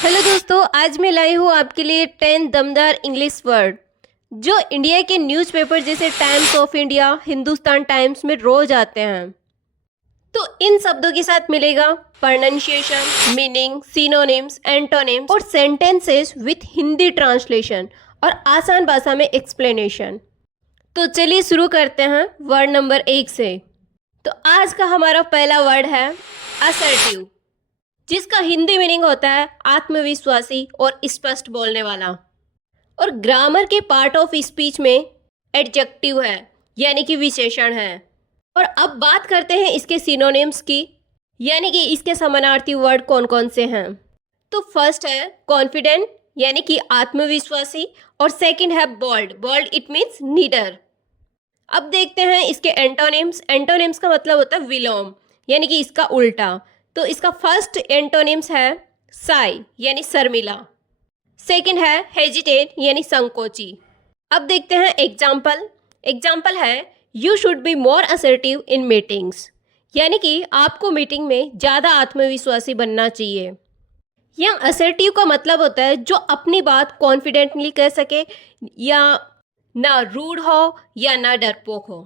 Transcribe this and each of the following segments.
Hello दोस्तों, आज मैं लाई हूँ आपके लिए 10 दमदार इंग्लिश वर्ड जो इंडिया के न्यूज़पेपर जैसे times of India, Hindustan times में रोज आते हैं। तो इन शब्दों के साथ मिलेगा प्रोनाउंसिएशन, मीनिंग, सिनोनिम्स, एंटोनिम्स और सेंटेंसेस विथ हिंदी ट्रांसलेशन और आसान भाषा में एक्सप्लेनेशन। तो चलिए शुरू करते हैं वर्ड नंबर 1 से। तो आज का हमारा पहला वर्ड है असर्टिव, जिसका हिंदी मीनिंग होता है आत्मविश्वासी और स्पष्ट बोलने वाला, और ग्रामर के पार्ट ऑफ स्पीच में एडजेक्टिव है यानी कि विशेषण है। और अब बात करते हैं इसके सिनोनिम्स की, यानी कि इसके समानार्थी वर्ड कौन कौन से हैं। तो फर्स्ट है कॉन्फिडेंट यानी कि आत्मविश्वासी, और सेकंड है बोल्ड। बोल्ड इट मीन्स नीडर। अब देखते हैं इसके एंटोनिम्स। एंटोनिम्स का मतलब होता है विलोम, यानी कि इसका उल्टा। तो इसका फर्स्ट एंटोनिम्स है साई यानी शर्मिला, सेकंड है हेजिटेट यानी संकोची। अब देखते हैं एग्जाम्पल। एग्जाम्पल है you should be more assertive in meetings, यानी कि आपको मीटिंग में ज़्यादा आत्मविश्वासी बनना चाहिए। यहाँ असर्टिव का मतलब होता है जो अपनी बात कॉन्फिडेंटली कह सके, या ना रूड हो या ना डरपोक हो।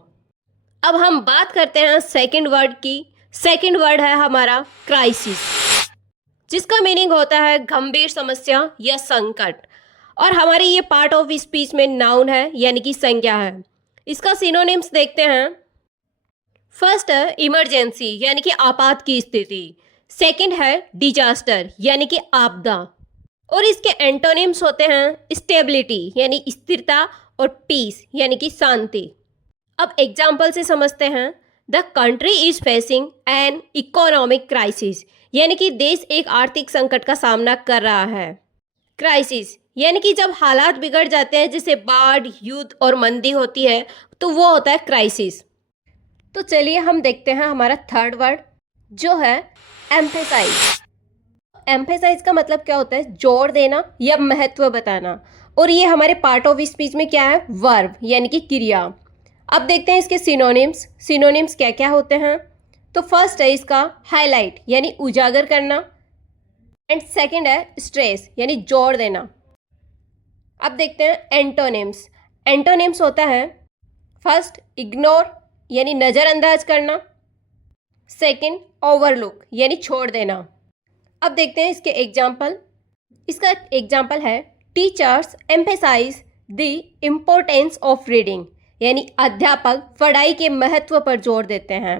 अब हम बात करते हैं सेकंड वर्ड की। सेकंड वर्ड है हमारा क्राइसिस, जिसका मीनिंग होता है गंभीर समस्या या संकट, और हमारे ये पार्ट ऑफ स्पीच में नाउन है यानी कि संज्ञा है। इसका सिनोनिम्स देखते हैं। फर्स्ट है इमरजेंसी यानी कि आपात की स्थिति, सेकंड है डिजास्टर यानी कि आपदा, और इसके एंटोनिम्स होते हैं स्टेबिलिटी यानी स्थिरता और पीस यानी कि शांति। अब एग्जाम्पल से समझते हैं। The country is facing an economic crisis, यानी कि देश एक आर्थिक संकट का सामना कर रहा है। क्राइसिस यानी कि जब हालात बिगड़ जाते हैं, जैसे बाढ़, युद्ध और मंदी होती है, तो वो होता है क्राइसिस। तो चलिए हम देखते हैं हमारा थर्ड वर्ड जो है एम्फेसाइज। एम्फेसाइज का मतलब क्या होता है? जोर देना या महत्व बताना, और ये हमारे पार्ट ऑफ स्पीच में क्या है? वर्ब यानी कि क्रिया। अब देखते हैं इसके सिनोनिम्स। सिनोनिम्स क्या क्या होते हैं? तो फर्स्ट है इसका हाईलाइट यानी उजागर करना, एंड सेकंड है स्ट्रेस यानी जोर देना। अब देखते हैं एंटोनिम्स। एंटोनिम्स होता है फर्स्ट इग्नोर यानी नज़रअंदाज करना, सेकंड ओवरलुक यानी छोड़ देना। अब देखते हैं इसके एग्जाम्पल। इसका एग्जाम्पल है teachers emphasize the importance of reading, यानी अध्यापक पढ़ाई के महत्व पर जोर देते हैं।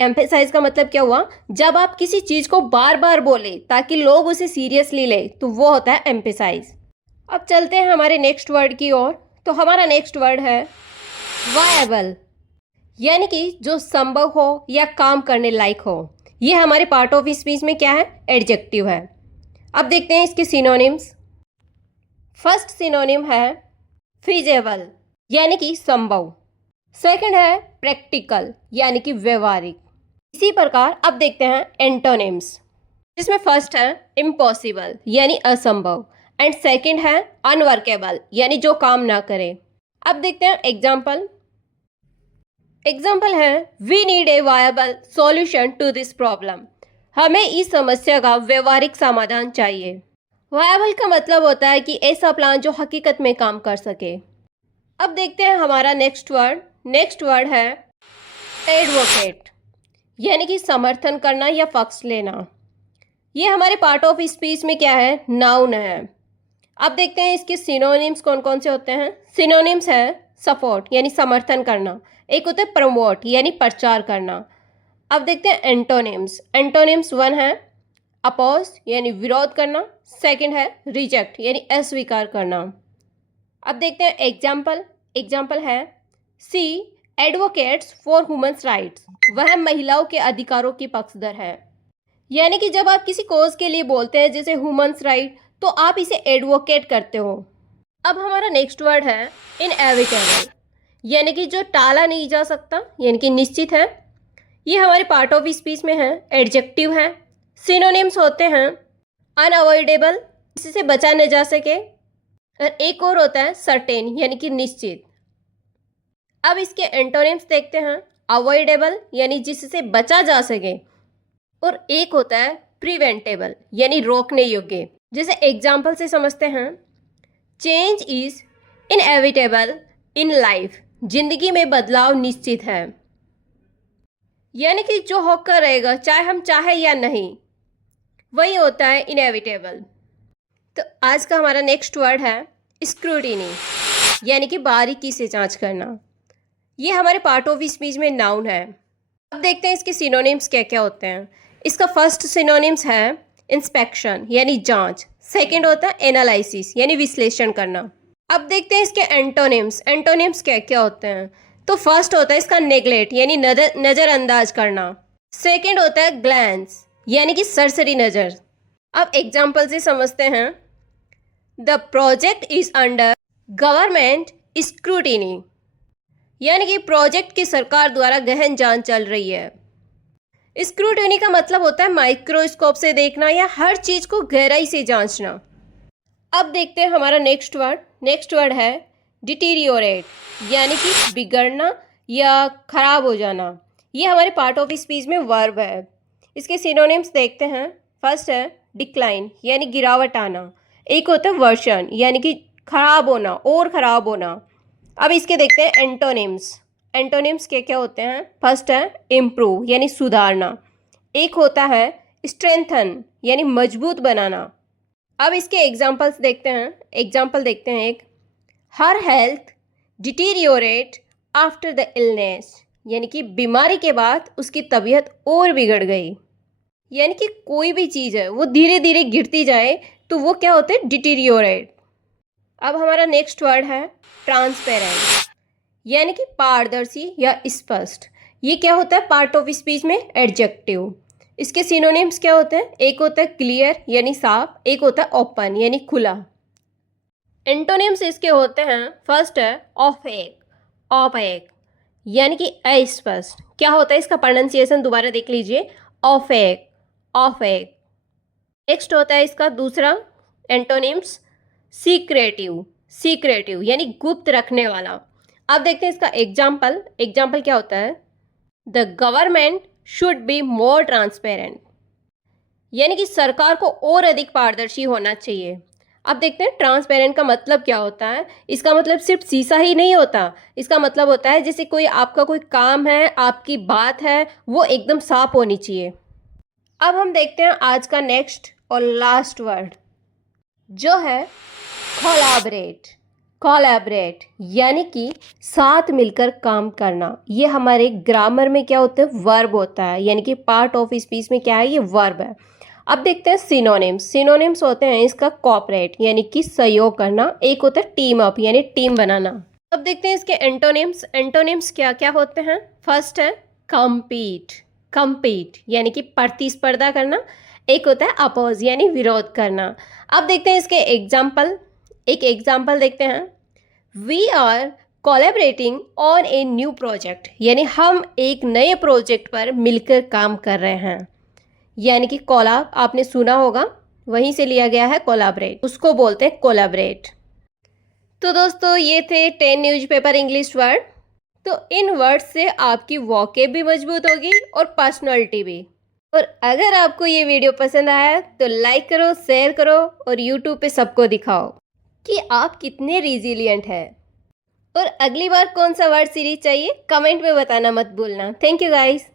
एम्फेसाइज का मतलब क्या हुआ? जब आप किसी चीज़ को बार बार बोले ताकि लोग उसे सीरियसली ले, तो वो होता है एम्फेसाइज। अब चलते हैं हमारे नेक्स्ट वर्ड की ओर। तो हमारा नेक्स्ट वर्ड है वायबल, यानी कि जो संभव हो या काम करने लायक हो। ये हमारे पार्ट ऑफ स्पीच में क्या है? एडजेक्टिव है। अब देखते हैं इसके सिनोनिम्स। फर्स्ट सिनोनिम है फिजेबल यानी कि संभव, सेकंड है प्रैक्टिकल यानी कि व्यवहारिक। इसी प्रकार अब देखते हैं एंटोनिम्स, जिसमें फर्स्ट है इम्पॉसिबल यानी असंभव, एंड सेकंड है अनवर्केबल यानी जो काम ना करे। अब देखते हैं एग्जाम्पल। एग्जाम्पल है we need a viable solution to this problem, हमें इस समस्या का व्यवहारिक समाधान चाहिए। वायबल का मतलब होता है कि ऐसा प्लान जो हकीकत में काम कर सके। अब देखते हैं हमारा नेक्स्ट वर्ड। नेक्स्ट वर्ड है एडवोकेट, यानी कि समर्थन करना या पक्ष लेना। ये हमारे पार्ट ऑफ स्पीच में क्या है? नाउन है। अब देखते हैं इसके सिनोनिम्स कौन कौन से होते हैं। सिनोनिम्स है सपोर्ट यानी समर्थन करना, एक होता है प्रमोट यानी प्रचार करना। अब देखते हैं एंटोनिम्स। एंटोनिम्स वन है अपोज यानी विरोध करना, सेकंड है रिजेक्ट यानी अस्वीकार करना। अब देखते हैं एग्जाम्पल। एग्जाम्पल है सी एडवोकेट्स फॉर ह्यूमन्स राइट्स, वह महिलाओं के अधिकारों की पक्षधर है। यानी कि जब आप किसी कोज के लिए बोलते हैं जैसे ह्यूमन्स राइट, तो आप इसे एडवोकेट करते हो। अब हमारा नेक्स्ट वर्ड है इनएविटेबल, यानी कि जो टाला नहीं जा सकता, यानी कि निश्चित है। ये हमारे पार्ट ऑफ स्पीच में है, एडजेक्टिव है। सिनोनिम्स होते हैं अनअवॉइडेबल, इससे बचा न जा सके, और एक और होता है सर्टेन यानी कि निश्चित। अब इसके एंटोनिम्स देखते हैं। अवॉइडेबल यानी जिससे बचा जा सके, और एक होता है प्रिवेंटेबल यानी रोकने योग्य। जैसे एग्जाम्पल से समझते हैं, change is inevitable in life, जिंदगी में बदलाव निश्चित है। यानी कि जो होकर रहेगा चाहे हम चाहे या नहीं, वही होता है इनएविटेबल। तो आज का हमारा नेक्स्ट वर्ड है स्क्रूटिनी, यानी कि बारीकी से जांच करना। ये हमारे पार्ट ऑफ स्पीच में नाउन है। अब देखते हैं इसके सिनोनिम्स क्या क्या होते हैं। इसका फर्स्ट सिनोनिम्स है इंस्पेक्शन यानी जांच, सेकंड होता है एनालिसिस यानी विश्लेषण करना। अब देखते हैं इसके एंटोनिम्स। एंटोनिम्स क्या क्या होते हैं। तो फर्स्ट होता है इसका नेग्लेक्ट यानी नज़रअंदाज करना, सेकंड होता है ग्लैंस यानी कि सरसरी नज़र। अब एग्जाम्पल से समझते हैं, the project is under government scrutiny, यानी कि प्रोजेक्ट की सरकार द्वारा गहन जांच चल रही है। स्क्रूटिनी का मतलब होता है माइक्रोस्कोप से देखना या हर चीज को गहराई से जांचना। अब देखते हैं हमारा नेक्स्ट वर्ड। नेक्स्ट वर्ड है डिटीरियोरेट, यानी कि बिगड़ना या खराब हो जाना। ये हमारे पार्ट ऑफ स्पीच में वर्ब है। इसके सिनोनिम्स देखते हैं। फर्स्ट है डिक्लाइन यानी गिरावट आना, एक होता है वर्शन यानी कि खराब होना और खराब होना। अब इसके देखते हैं एंटोनिम्स। एंटोनिम्स क्या क्या होते हैं। फर्स्ट है इम्प्रूव यानी सुधारना, एक होता है स्ट्रेंथन यानी मजबूत बनाना। अब इसके एग्जाम्पल्स देखते हैं। एग्जाम्पल देखते हैं एक, her health deteriorate after the illness, यानी कि बीमारी के बाद उसकी तबीयत और बिगड़ गई। यानी कि कोई भी चीज़ है वो धीरे धीरे गिरती जाए तो वो क्या होते हैं, डिटीरियोरेट। अब हमारा नेक्स्ट वर्ड है ट्रांसपेरेंट, यानी कि पारदर्शी या स्पष्ट। ये क्या होता है पार्ट ऑफ स्पीच में एडजेक्टिव। इसके सिनोनिम्स क्या होते हैं। एक होता है क्लियर यानी साफ, एक होता है ओपन यानी खुला। एंटोनिम्स इसके होते हैं। फर्स्ट है ऑफेक, ऑपेक यानी कि अस्पष्ट। क्या होता है इसका प्रोनाउंसिएशन दोबारा देख लीजिए, ऑफेक, ऑफेक। नेक्स्ट होता है इसका दूसरा एंटोनिम्स सीक्रेटिव, सीक्रेटिव यानी गुप्त रखने वाला। अब देखते हैं इसका एग्जाम्पल। एग्जाम्पल क्या होता है, the government should be more transparent, यानी कि सरकार को और अधिक पारदर्शी होना चाहिए। अब देखते हैं ट्रांसपेरेंट का मतलब क्या होता है। इसका मतलब सिर्फ शीशा ही नहीं होता, इसका मतलब होता है जैसे कोई आपका कोई काम है, आपकी बात है, वो एकदम साफ होनी चाहिए। अब हम देखते हैं आज का नेक्स्ट और लास्ट वर्ड जो है कोलैबोरेट। कोलैबोरेट यानी कि साथ मिलकर काम करना। ये हमारे ग्रामर में क्या होता है, वर्ब होता है, यानी कि पार्ट ऑफ स्पीच में क्या है, ये वर्ब है। अब देखते हैं सिनोनिम्स। सिनोनिम्स होते हैं इसका कोऑपरेट यानी कि सहयोग करना, एक होता है टीम अप यानी टीम बनाना। अब देखते हैं इसके एंटोनिम्स। एंटोनिम्स क्या क्या होते हैं। फर्स्ट है कम्पीट, कम्पीट यानी कि प्रतिस्पर्धा करना, एक होता है अपोज यानी विरोध करना। अब देखते हैं इसके एग्जाम्पल। एक एग्जाम्पल देखते हैं, we are collaborating on a new project, यानी हम एक नए प्रोजेक्ट पर मिलकर काम कर रहे हैं। यानी कि कोलैब आपने सुना होगा, वहीं से लिया गया है कोलैबोरेट, उसको बोलते हैं कोलैबोरेट। तो दोस्तों ये थे 10 न्यूज़पेपर इंग्लिश वर्ड। तो इन वर्ड से आपकी वोकैब भी मजबूत होगी और पर्सनालिटी भी। और अगर आपको ये वीडियो पसंद आया तो लाइक करो, शेयर करो और यूट्यूब पे सबको दिखाओ कि आप कितने रिजिलियंट हैं। और अगली बार कौन सा वर्ड सीरीज चाहिए कमेंट में बताना मत भूलना। Thank you guys.